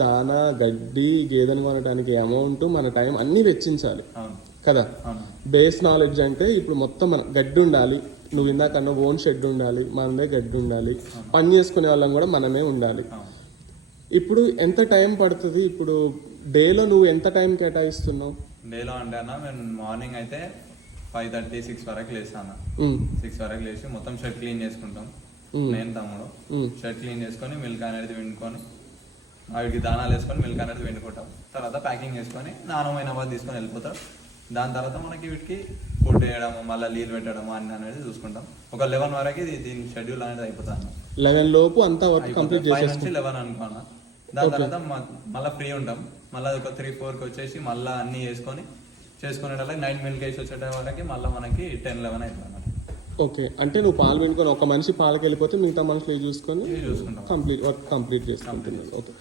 దానా గడ్డి గేదెను కొనడానికి అమౌంట్ మన టైం అన్ని వెచ్చించాలి కదా. బేస్ నాలెడ్జ్ అంటే ఇప్పుడు మొత్తం మన గడ్డి ఉండాలి, నువ్వు ఇందాకన్నా ఓన్ షెడ్ ఉండాలి, మనదే గడ్డి ఉండాలి, పని చేసుకునే వాళ్ళం కూడా మనమే ఉండాలి. ఇప్పుడు ఎంత టైం పడుతుంది? ఇప్పుడు డేలో నువ్వు ఎంత టైం కేటాయిస్తున్నావు? డేలో అంటే అన్న నేను మార్నింగ్ అయితే 5:30, 6 వరకు లేస్తాను. 6 వరకు లేచి మొత్తం షెడ్ క్లీన్ చేసుకుంటాం. నేను తమ్ముడు షెడ్ క్లీన్ చేసుకొని మిల్క్ అనేది వండుకొని వాటికి దానాలు వేసుకొని మిల్క్ అనేది వండుకుంటాం. తర్వాత ప్యాకింగ్ చేసుకొని నానమైనాబాద్ తీసుకొని వెళ్ళిపోతాం. దాని తర్వాత మనకి వీటికి ఫుడ్ వేయడము, మళ్ళీ నీళ్ళు పెట్టడము అన్ని అనేది చూసుకుంటాం. ఒక 11 వరకు దీని షెడ్యూల్ అనేది అయిపోతాను. 11 లోపు అంతా వర్క్ కంప్లీట్ చేసేసి 11 అనుకున్నా. దాని తర్వాత మళ్ళీ ఫ్రీ ఉంటాం. మళ్ళీ ఒక 3-4కి వచ్చేసి మళ్ళీ అన్ని వేసుకొని చేసుకునేటప్పుడు నైట్ మిల్క్ వేసి వచ్చేట వరకు మళ్ళీ మనకి 10-11 అయిపోయింది. ఓకే, అంటే నువ్వు పాలు పెట్టుకొని ఒక మనిషి పాలకి వెళ్ళిపోతే మిగతా మనుషులు చూసుకొని కంప్లీట్ వర్క్ కంప్లీట్ చేసుకుంటున్నాను. ఓకే.